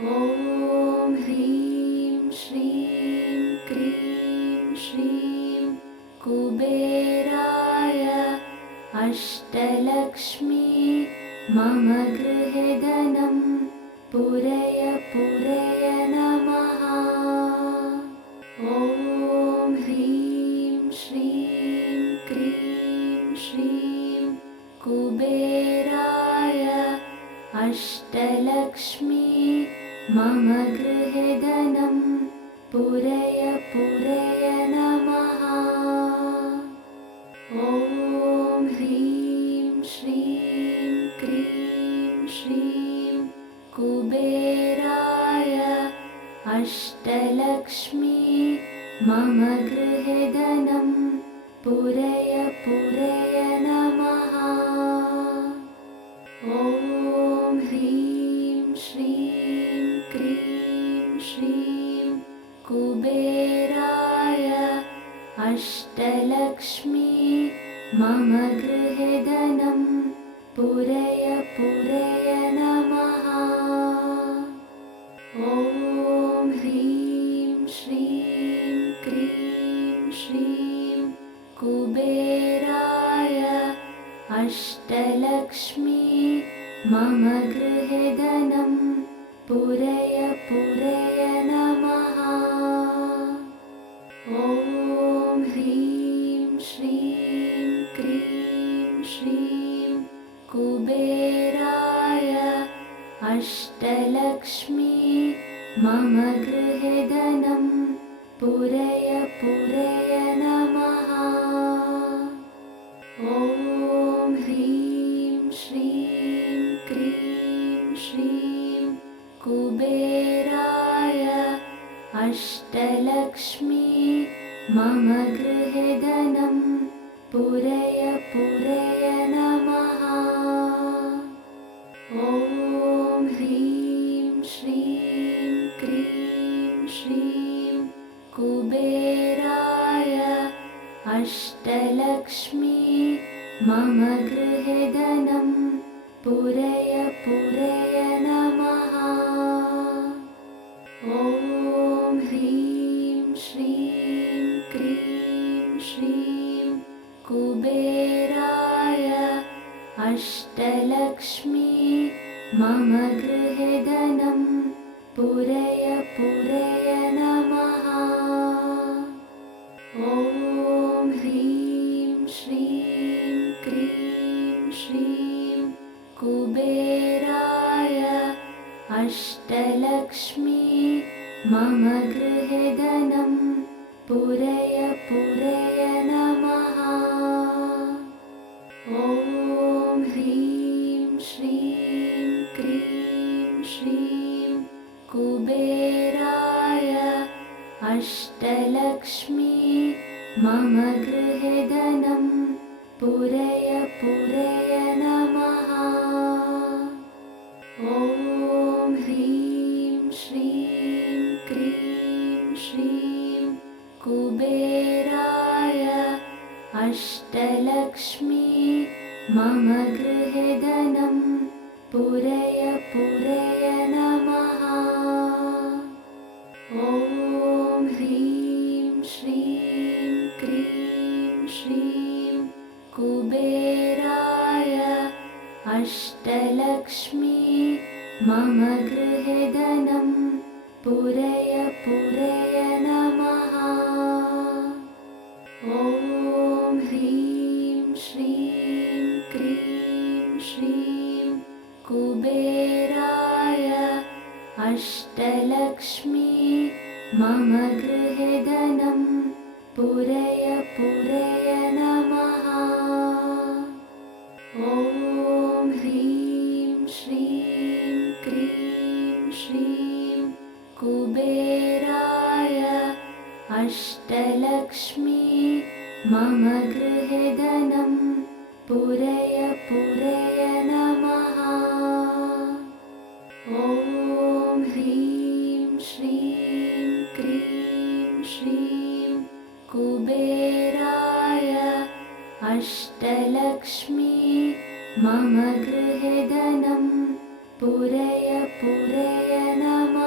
ॐ ह्रीं श्रीं क्रीं श्रीं कुबेराय अष्टलक्ष्मी मम गृहे धनं पूरय पूरय नमः। ॐ ह्रीं श्रीं क्रीं श्रीं कुबेराय अष्टलक्ष्मी मम गृहे धनं पूरय पूरय नमः। ॐ ह्रीं श्रीं क्रीं श्रीं कुबेराय अष्टलक्ष्मी मम गृहे धनं पूरय पूरय नमः। ॐ ह्रीं श्रीं क्रीं श्रीं कुबेराय अष्टलक्ष्मी मम गृहे धनं पूरय पूरय नमः। ॐ ह्रीं श्रीं क्रीं श्रीं कुबेराय अष्टलक्ष्मी मम गृहे धनं पूरय पूरय नमः। ॐ ह्रीं श्रीं क्रीं श्रीं कुबेराय अष्टलक्ष्मी मम गृहे धनं पूरय पूरय नमः। ॐ ह्रीं श्रीं क्रीं श्रीं कुबेराय अष्टलक्ष्मी मम गृहे धनं पूरय पूरय नमः। ॐ ह्रीं श्रीं क्रीं श्रीं कुबेराय अष्टलक्ष्मी मम गृहे धनं पूरय पूरय नमः। ॐ ह्रीं श्रीं क्रीं श्रीं कुबेराय अष्टलक्ष्मी मम गृहे धनं पूरय पूरय नमः। ॐ ह्रीं श्रीं क्रीं श्रीं कुबेराय अष्टलक्ष्मी मम गृहे धनं पूरय पूरय नमः। ॐ ह्रीं श्रीं क्रीं श्रीं कुबेराय अष्टलक्ष्मी मम गृहे धनं पूरय पूरय नमः। ॐ ह्रीं श्रीं क्रीं श्रीं कुबेराय अष्टलक्ष्मी मम गृहे धनं पूरय पूरय नमः। ॐ ह्रीं श्रीं क्रीं श्रीं कुबेराय अष्टलक्ष्मी मम गृहे धनं पूरय पूरय नमः। ॐ ह्रीं श्रीं क्रीं श्रीं कुबेराय अष्टलक्ष्मी मम गृहे धनं पूरय पूरय नमः। ॐ ह्रीं श्रीं क्रीं श्रीं कुबेराय अष्टलक्ष्मी मम गृहे धनं पूरय पूरय नमः। ॐ ह्रीं श्रीं क्रीं श्रीं कुबेराय अष्टलक्ष्मी मम गृहे धनं पूरय पूरय नमः।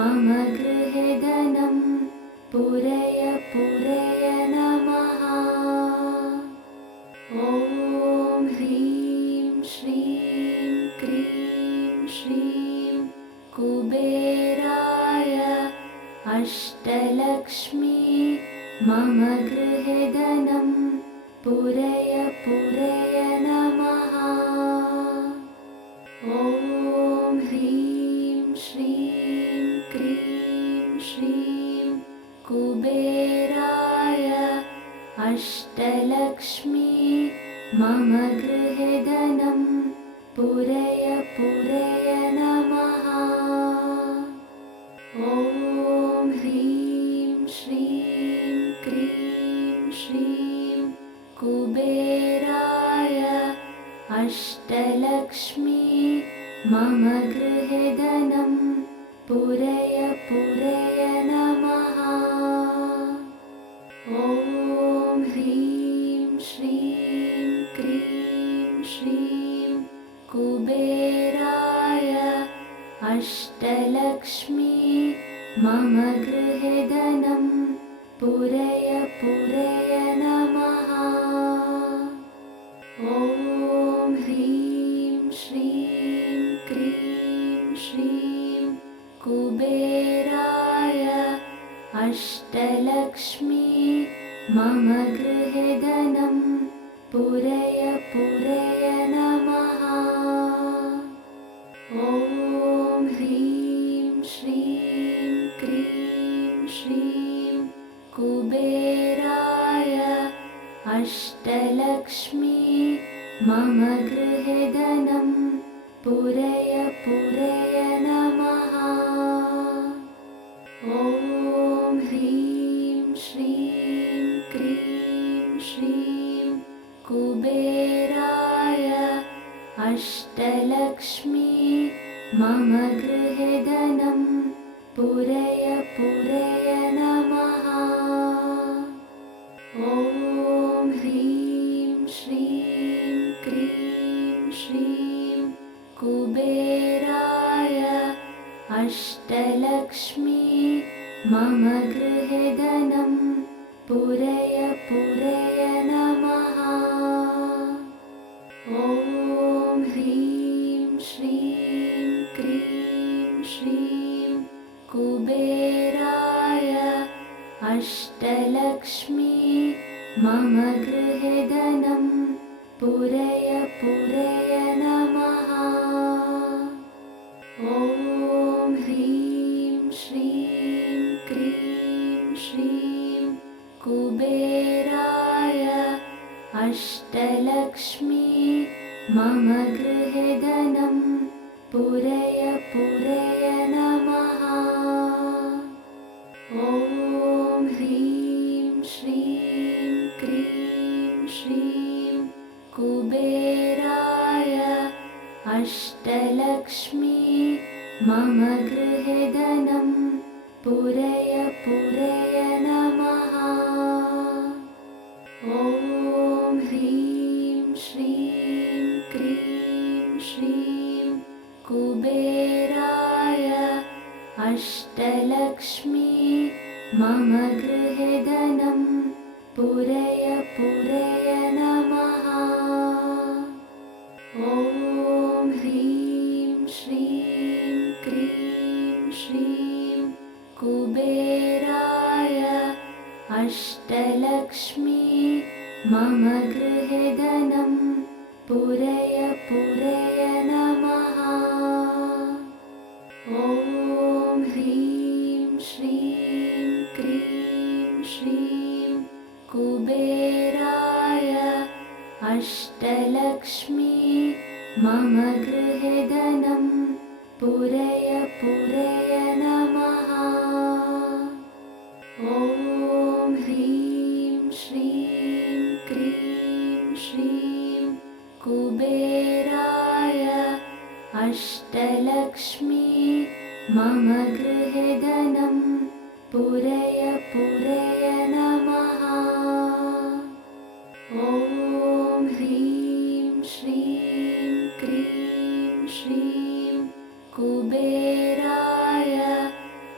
मम गृहे धनं पूरय पूरय नमः। ॐ ह्रीं श्रीं क्रीं श्रीं कुबेराय अष्टलक्ष्मी मम गृहे धनं पूरय पूरय नमः। ॐ ह्रीं श्रीं क्रीं श्रीं कुबेराय अष्टलक्ष्मी मम गृहे धनं पूरय पूरय नमः। ॐ ह्रीं श्रीं क्रीं श्रीं कुबेराय अष्टलक्ष्मी मम गृहे धनं पूरय पूरय नमः। ॐ ह्रीं श्रीं क्रीं श्रीं कुबेराय अष्टलक्ष्मी मम गृहे धनं पूरय पूरय नमः। ॐ ह्रीं श्रीं क्रीं श्रीं कुबेराय अष्टलक्ष्मी मम गृहे धनं पूरय पूरय नमः। ॐ ह्रीं श्रीं क्रीं श्रीं कुबेराय अष्टलक्ष्मी मम गृहे धनं पूरय पूरय नमः। ॐ ह्रीं श्रीं क्रीं श्रीं कुबेराय अष्टलक्ष्मी मम गृहे धनं पूरय पूरय नमः। ॐ ह्रीं श्रीं क्रीं श्रीं कुबेराय अष्टलक्ष्मी मम गृहे धनं पूरय पूरय नमः। ॐ ह्रीं श्रीं क्रीं श्रीं कुबेराय अष्टलक्ष्मी मम गृहे धनं पूरय पूरय नमः। ॐ ह्रीं श्रीं क्रीं श्रीं कुबेराय अष्टलक्ष्मी मम गृहे धनं पूरय पूरय नमः। ॐ ह्रीं श्रीं क्रीं श्रीं कुबेराय अष्टलक्ष्मी मम गृहे धनं पूरय पूरय नमः। ॐ ह्रीं श्रीं क्रीं श्रीं कुबेराय अष्टलक्ष्मी मम गृहे धनं पूरय पूरय नमः। ॐ ह्रीं श्रीं क्रीं श्रीं कुबेराय अष्टलक्ष्मी मम गृहे धनं पूरय पूरय नमः। ॐ ह्रीं श्रीं क्रीं श्रीं कुबेराय अष्टलक्ष्मी मम गृहे धनं पूरय पूरय नमः। ॐ ह्रीं श्रीं क्रीं श्रीं कुबेराय अष्टलक्ष्मी मम गृहे धनं पूरय पूरय नमः। ॐ ह्रीं श्रीं क्रीं श्रीं कुबेराय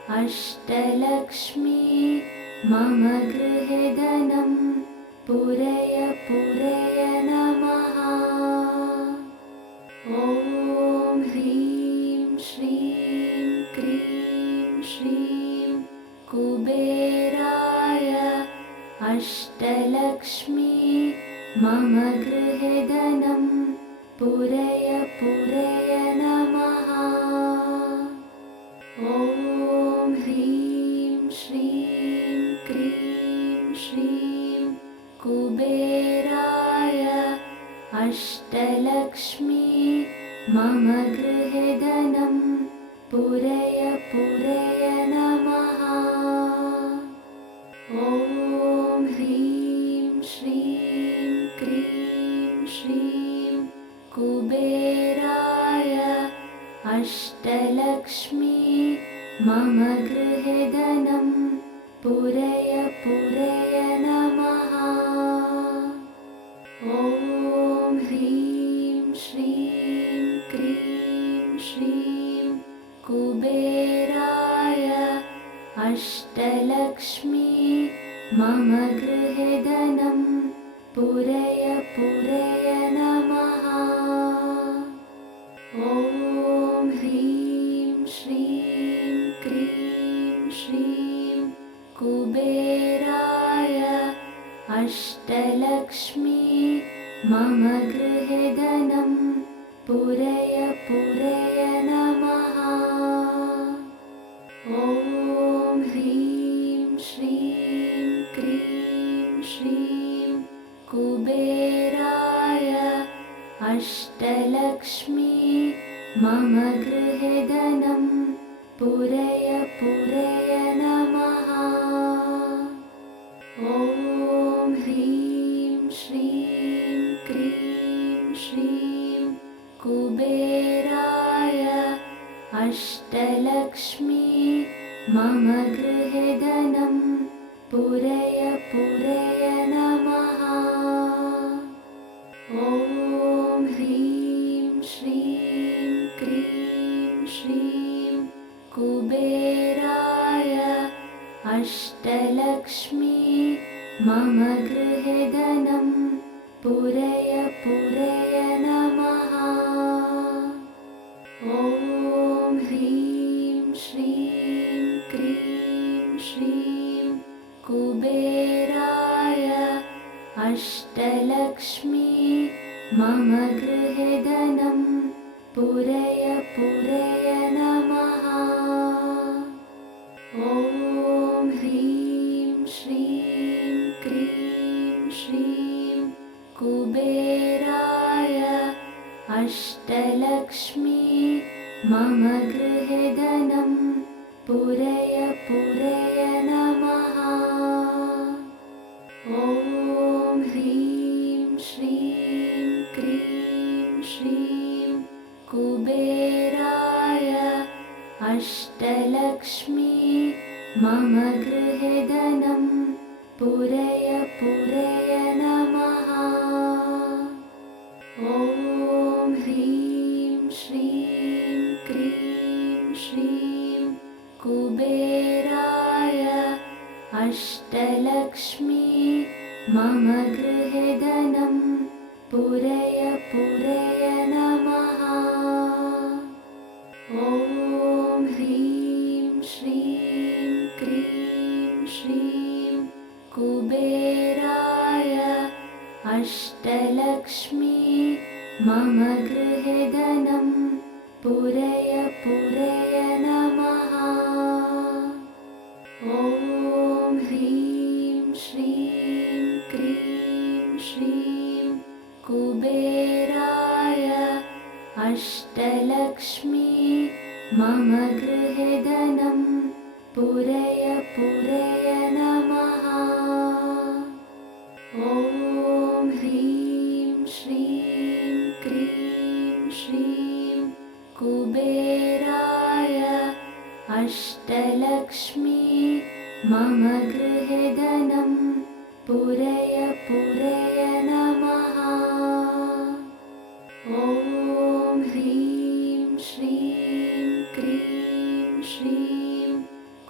अष्टलक्ष्मी मम गृहे धनं पूरय पूरय नमः। ॐ ह्रीं श्रीं क्रीं श्रीं कुबेराय अष्टलक्ष्मी मम गृहे धनं पूरय पूरय नमः। ॐ ह्रीं श्रीं क्रीं श्रीं कुबेराय अष्टलक्ष्मी मम गृहे धनं पूरय पूरय नमः। ॐ ह्रीं श्रीं क्रीं श्रीं कुबेराय अष्टलक्ष्मी मम गृहे धनं पूरय पूरय नमः। ॐ ह्रीं श्रीं क्रीं श्रीं कुबेराय अष्टलक्ष्मी मम गृहे धनं पूरय पूरय नमः। ॐ ह्रीं श्रीं क्रीं श्रीं कुबेराय अष्टलक्ष्मी मम गृहे धनं पूरय पूरय नमः। ॐ ह्रीं श्रीं क्रीं श्रीं कुबेराय अष्टलक्ष्मी मम गृहे धनं पूरय पूरय नमः। ॐ ह्रीं श्रीं क्रीं श्रीं कुबेराय अष्टलक्ष्मी मम गृहे धनं पूरय पूरय नमः। ॐ ह्रीं श्रीं क्रीं श्रीं कुबेराय अष्टलक्ष्मी मम गृहे धनं पूरय पूरय नमः। ॐ ह्रीं श्रीं क्रीं श्रीं कुबेराय अष्टलक्ष्मी मम गृहे धनं पूरय पूरय नमः। ॐ ह्रीं श्रीं क्रीं श्रीं कुबेराय अष्टलक्ष्मी मम गृहे धनं पूरय पूरय नमः। ॐ ह्रीं श्रीं क्रीं श्रीं कुबेराय अष्टलक्ष्मी मम गृहे धनं पूरय पूरय नमः। ॐ ह्रीं श्रीं क्रीं श्रीं कुबेराय अष्टलक्ष्मी मम गृहे धनं पूरय पूरय नमः। ॐ ह्रीं श्रीं क्रीं श्रीं कुबेराय अष्टलक्ष्मी मम गृहे धनं पूरय पूरय नमः। ॐ ह्रीं श्रीं क्रीं श्रीं कुबेराय अष्टलक्ष्मी मम गृहे धनं पूरय पूरय नमः। ॐ ह्रीं श्रीं क्रीं श्रीं कुबेराय अष्टलक्ष्मी मम गृहे धनं पूरय पूरय नमः। ॐ ह्रीं श्रीं क्रीं श्रीं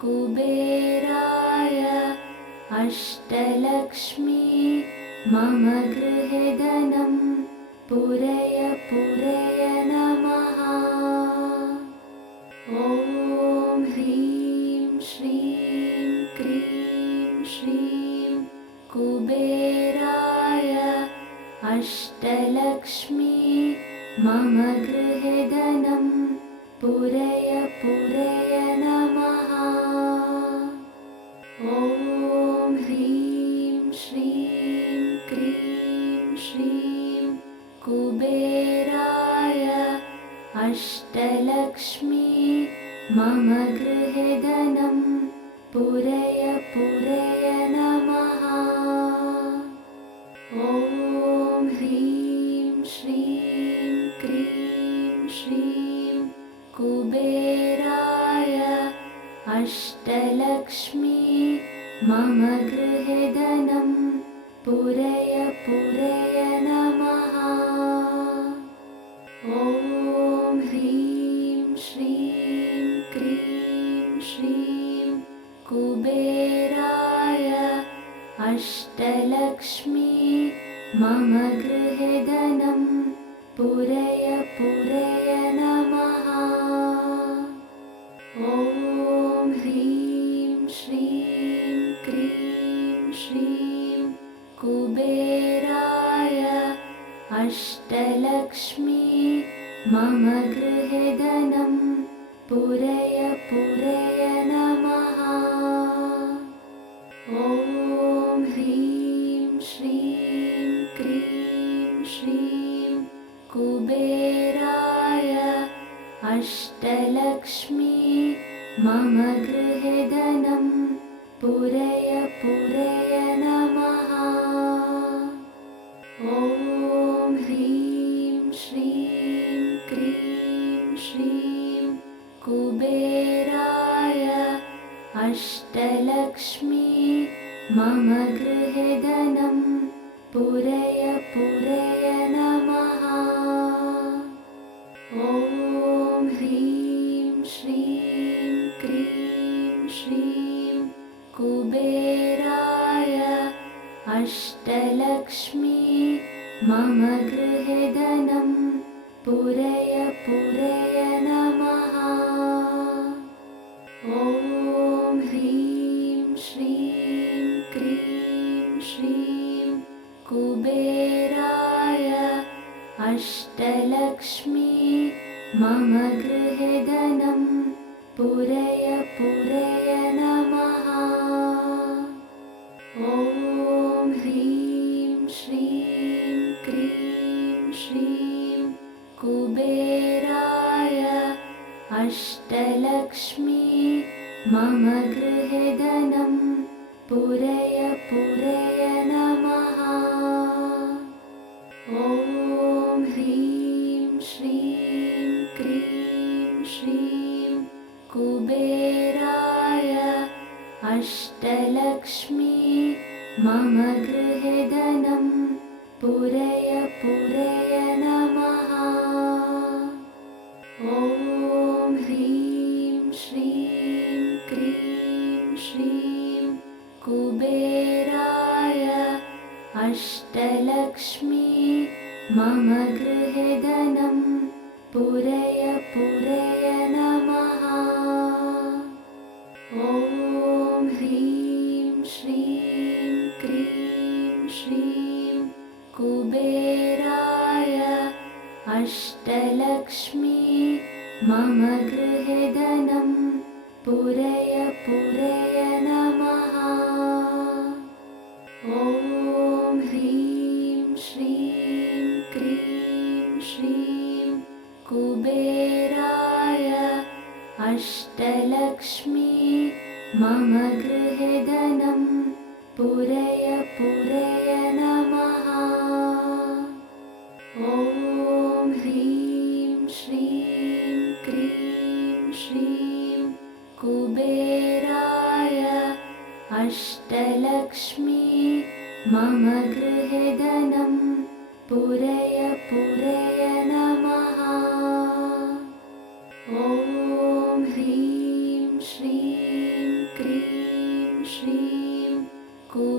कुबेराय अष्टलक्ष्मी मम गृहे धनं पूरय पूरय नमः। ॐ ह्रीं श्रीं क्रीं श्रीं कुबेराय अष्टलक्ष्मी मम गृहे धनं पूरय पूरय नमः। ॐ ह्रीं श्रीं क्रीं श्रीं कुबेराय अष्टलक्ष्मी मम गृहे धनं पूरय पूरय नमः। ॐ ह्रीं श्रीं क्रीं श्रीं कुबेराय अष्टलक्ष्मी मम गृहे धनं पूरय पूरय नमः। ॐ ह्रीं श्रीं क्रीं श्रीं कुबेराय अष्टलक्ष्मी मम गृहे धनं पूरय पूरय नमः। ॐ ह्रीं श्रीं क्रीं श्रीं कुबेराय अष्टलक्ष्मी मम गृहे धनं पूरय पूरय नमः। ॐ ह्रीं श्रीं क्रीं श्रीं कुबेराय अष्टलक्ष्मी मम गृहे धनं पूरय पूरय नमः। ॐ ह्रीं श्रीं क्रीं श्रीं कुबेराय अष्टलक्ष्मी मम गृहे धनं पूरय पूरय नमः। ॐ ह्रीं श्रीं क्रीं श्रीं कुबेराय अष्टलक्ष्मी मम गृहे धनं पूरय पूरय नमः। ॐ ह्रीं श्रीं क्रीं श्रीं कुबेराय अष्टलक्ष्मी मम गृहे धनं पूरय पूरय नमः। ॐ ह्रीं श्रीं क्रीं श्रीं कुबेराय अष्टलक्ष्मी मम गृहे धनं पूरय पूरय नमः। ॐ ह्रीं श्रीं क्रीं श्रीं कुबेराय अष्टलक्ष्मी मम गृहे धनं पूरय पूरय नमः। ॐ ह्रीं श्रीं क्रीं श्रीं कुबेराय अष्टलक्ष्मी मम गृहे धनं पूरय पूरय नमः। ॐ ह्रीं श्रीं क्रीं श्रीं कुबेराय अष्टलक्ष्मी मम गृहे धनं पूरय पूरय नमः। ॐ ह्रीं श्रीं क्रीं श्रीं कुबेराय अष्टलक्ष्मी मम गृहे धनं पूरय पूरय नमः। ॐ ह्रीं श्रीं क्रीं श्रीं कुबेराय अष्टलक्ष्मी मम गृहे धनं पूरय पूरय नमः। ॐ ह्रीं श्रीं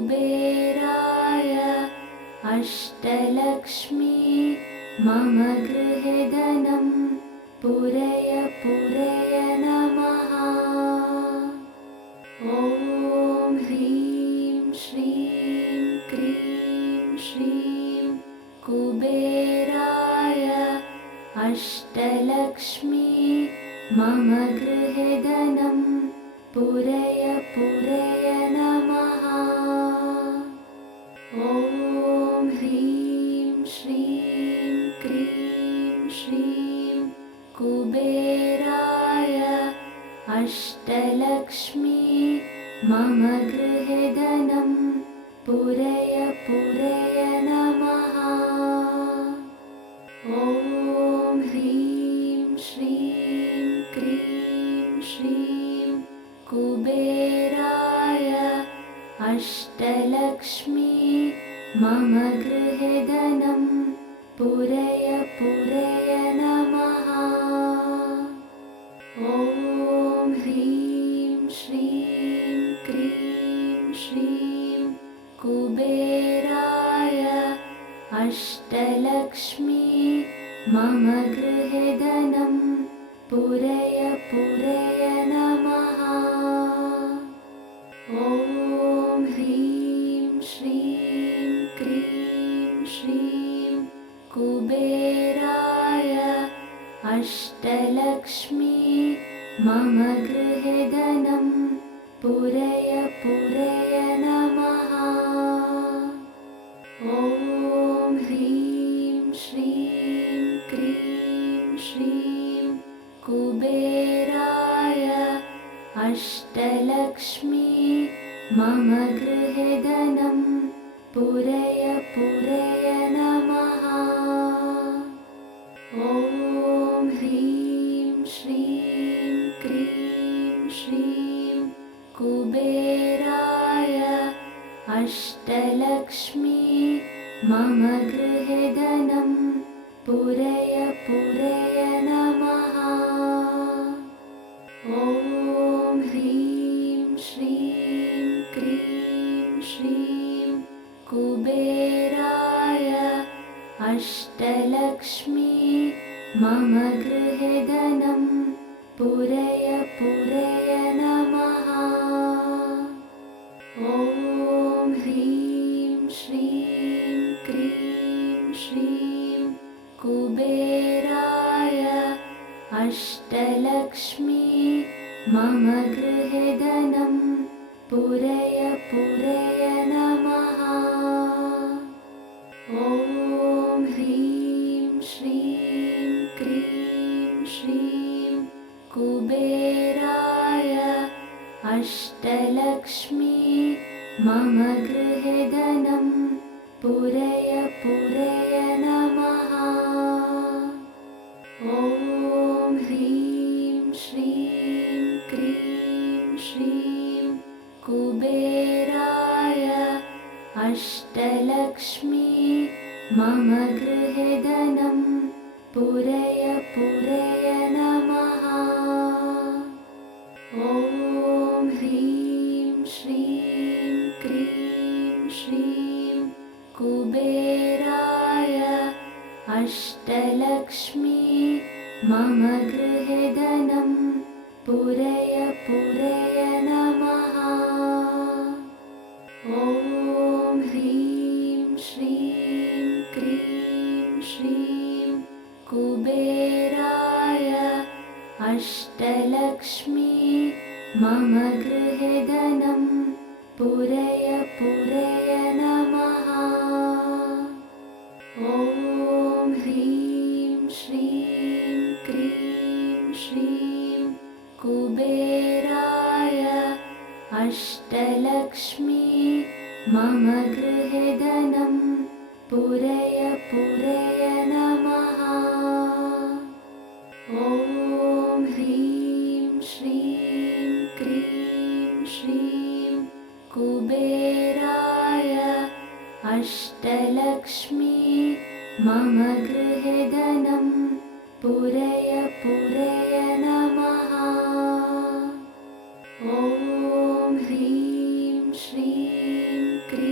कुबेराय अष्टलक्ष्मी मम गृहे धनं पूरय पूरय नमः। ॐ ह्रीं श्रीं क्रीं श्रीं कुबेराय अष्टलक्ष्मी मम गृहे धनं पूरय पूरय नमः। ॐ ह्रीं श्रीं क्रीं श्रीं कुबेराय अष्टलक्ष्मी मम गृहे धनं पूरय पूरय नमः। ॐ ह्रीं श्रीं क्रीं श्रीं कुबेराय अष्टलक्ष्मी मम गृहे धनं पूरय पूरय नमः। ॐ ह्रीं श्रीं क्रीं श्रीं कुबेराय अष्टलक्ष्मी मम गृहे धनं पूरय पूरय नमः। ॐ ह्रीं श्रीं क्रीं श्रीं कुबेराय अष्टलक्ष्मी मम गृहे धनं पूरय पूरय नमः। ॐ ह्रीं श्रीं क्रीं श्रीं कुबेराय अष्टलक्ष्मी मम गृहे धनं पूरय पूरय नमः। ॐ ह्रीं श्रीं क्रीं श्रीं कुबेराय अष्टलक्ष्मी मम गृहे धनं पूरय पूरय नमः। ॐ ह्रीं श्रीं क्रीं श्रीं कुबेराय अष्टलक्ष्मी मम गृहे धनं पूरय पूरय नमः। ॐ ह्रीं श्रीं क्रीं श्रीं कुबेराय अष्टलक्ष्मी मम गृहे धनं पूरय पूरय नमः। ॐ ह्रीं श्रीं क्रीं श्रीं कुबेराय अष्टलक्ष्मी मम गृहे धनं पूरय पूरय नमः। ॐ ह्रीं श्रीं क्रीं श्रीं कुबेराय अष्टलक्ष्मी मम गृहे धनं पूरय पूरय नमः। ॐ ह्रीं श्रीं क्रीं श्रीं कुबेराय अष्टलक्ष्मी मम गृहे धनं पूरय पूरय नमः। ॐ ह्रीं श्रीं क्रीं श्रीं कुबेराय अष्टलक्ष्मी मम गृहे धनं पूरय पूरय नमः। ॐ ह्रीं श्रीं क्रीं श्रीं कुबेराय अष्टलक्ष्मी मम गृहे धनं पूरय पूरय नमः। ॐ ह्रीं श्रीं क्रीं श्रीं कुबेराय अष्टलक्ष्मी मम गृहे धनं पूरय पूरय नमः। ॐ ह्रीं श्रीं क्रीं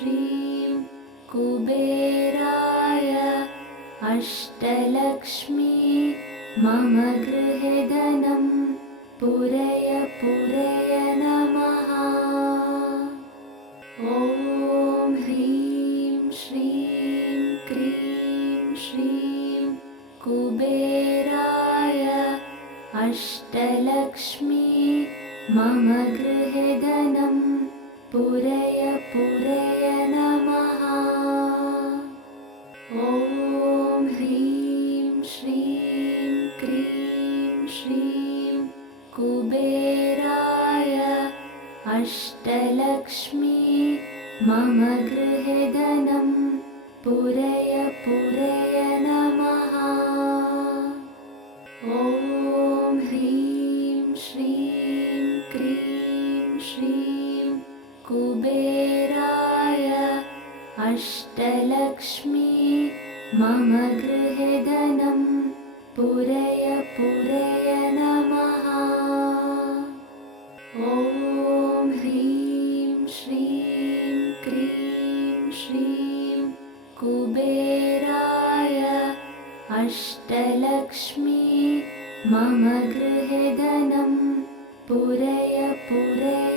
श्रीं कुबेराय अष्टलक्ष्मी मम गृहे धनं पूरय पूरय नमः। ॐ ह्रीं श्रीं क्रीं श्रीं कुबेराय अष्टलक्ष्मी मम गृहे धनं पूरय पूरय नमः। ॐ ह्रीं श्रीं क्रीं श्रीं कुबेराय अष्टलक्ष्मी मम गृहे धनं पूरय पूरय नमः। ॐ ह्रीं श्रीं क्रीं श्रीं कुबेराय अष्टलक्ष्मी मम गृहे धनं पूरय पूरय नमः। ॐ ह्रीं श्रीं क्रीं श्रीं कुबेराय अष्टलक्ष्मी मम गृहे धनं पूरय पूरय